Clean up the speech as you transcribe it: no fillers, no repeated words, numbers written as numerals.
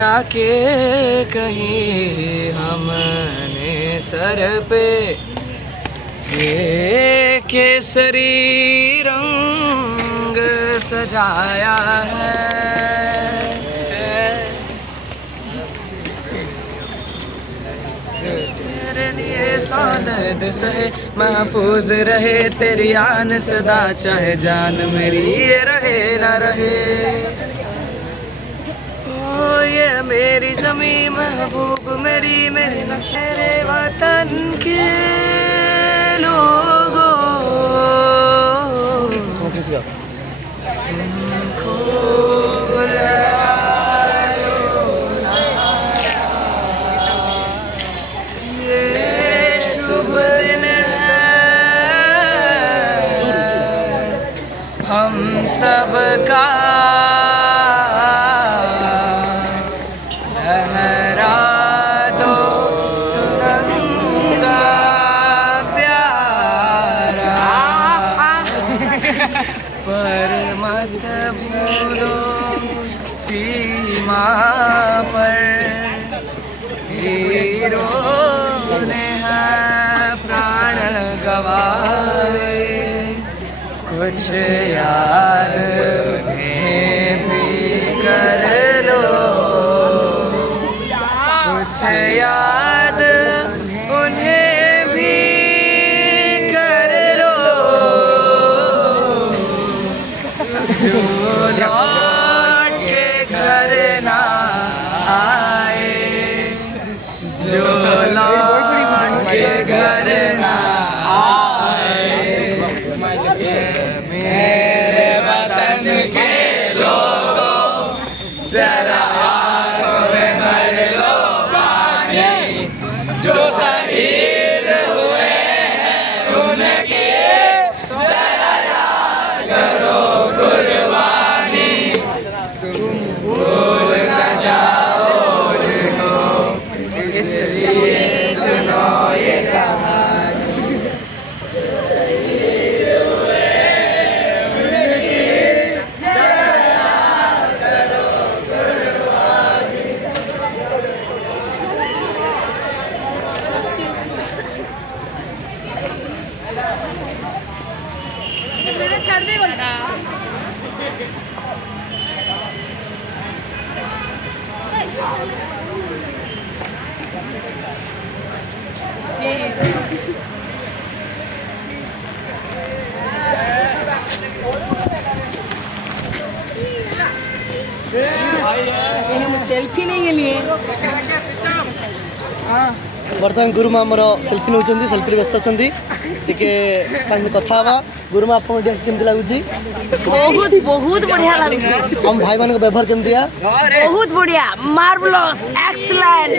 आके कहीं हमने सर पे ये केसरी रंग सजाया है। तेरे लिए सादत सहे महफूज रहे तेरी आन सदा, चाहे जान मेरी ये रहे ना रहे। ये मेरी ज़मीं महबूब मेरी मेरी नसेरे वतन के लोगों, तुमको ये शुभ दिन है हम सबका, पर मत भूलो सीमा पर हीरों ने हैं प्राण गवाए। कुछ याद उन्हें भी कर लो, कुछ याद उन्हें भी कर लो, जो लौट के घर ना आए, जो लौट के घर ना आए। मेरे वतन के लोगों जरा आँखों में भर लो पानी, जो शहीद हुए हैं उनके जरा याद करो कुर्बानी। तुम भूल न जाओ उनको इसलिए सुनो ये कहानी। छड़ दे बोलता सेल्फी नहीं के लिए बर्तमान गुरुमा आमर सेल्फी नौ सेल्फी व्यस्त अच्छा टिके कथा गुरुमा आप डांस केमती लगुच? बहुत बहुत बढ़िया लगुच। हम भाई मान व्यवहार केमती? बहुत बढ़िया, मार्वलस, एक्सीलेंट।